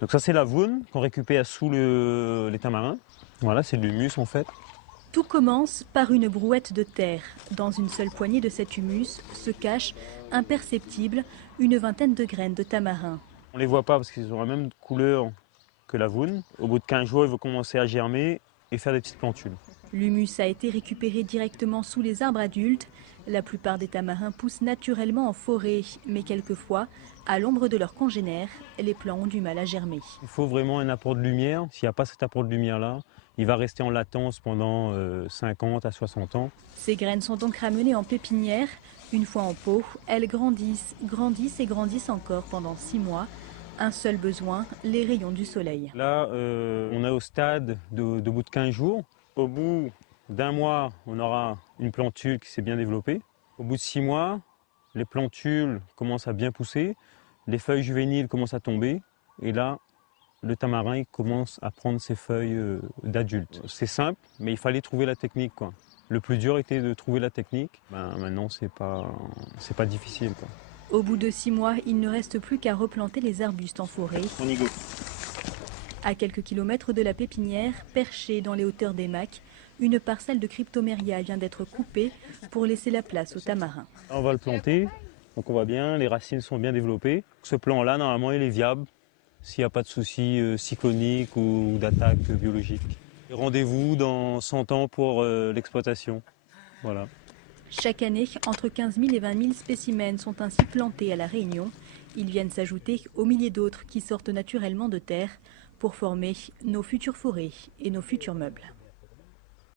Donc ça c'est la voûne qu'on récupère sous les tamarins. Voilà, c'est de l'humus en fait. Tout commence par une brouette de terre. Dans une seule poignée de cet humus se cache, imperceptible, une vingtaine de graines de tamarin. On ne les voit pas parce qu'ils ont la même couleur que la voûne. Au bout de 15 jours, ils vont commencer à germer et faire des petites plantules. L'humus a été récupéré directement sous les arbres adultes. La plupart des tamarins poussent naturellement en forêt, mais quelquefois, à l'ombre de leurs congénères, les plants ont du mal à germer. Il faut vraiment un apport de lumière. S'il n'y a pas cet apport de lumière-là, il va rester en latence pendant 50 à 60 ans. Ces graines sont donc ramenées en pépinière. Une fois en pot, elles grandissent, grandissent et grandissent encore pendant 6 mois. Un seul besoin, les rayons du soleil. Là, on est au stade de bout de 15 jours. Au bout d'un mois, on aura une plantule qui s'est bien développée. Au bout de 6 mois, les plantules commencent à bien pousser, les feuilles juvéniles commencent à tomber, et là, le tamarin il commence à prendre ses feuilles d'adulte. C'est simple, mais il fallait trouver la technique, quoi. Le plus dur était de trouver la technique. Maintenant, c'est pas difficile, quoi. Au bout de 6 mois, il ne reste plus qu'à replanter les arbustes en forêt. On y go. À quelques kilomètres de la pépinière, perchée dans les hauteurs des Macs, une parcelle de cryptoméria vient d'être coupée pour laisser la place au tamarin. On va le planter, donc on voit bien, les racines sont bien développées. Ce plan-là, normalement, il est viable s'il n'y a pas de soucis cycloniques ou d'attaques biologiques. Rendez-vous dans 100 ans pour l'exploitation. Voilà. Chaque année, entre 15 000 et 20 000 spécimens sont ainsi plantés à La Réunion. Ils viennent s'ajouter aux milliers d'autres qui sortent naturellement de terre pour former nos futures forêts et nos futurs meubles.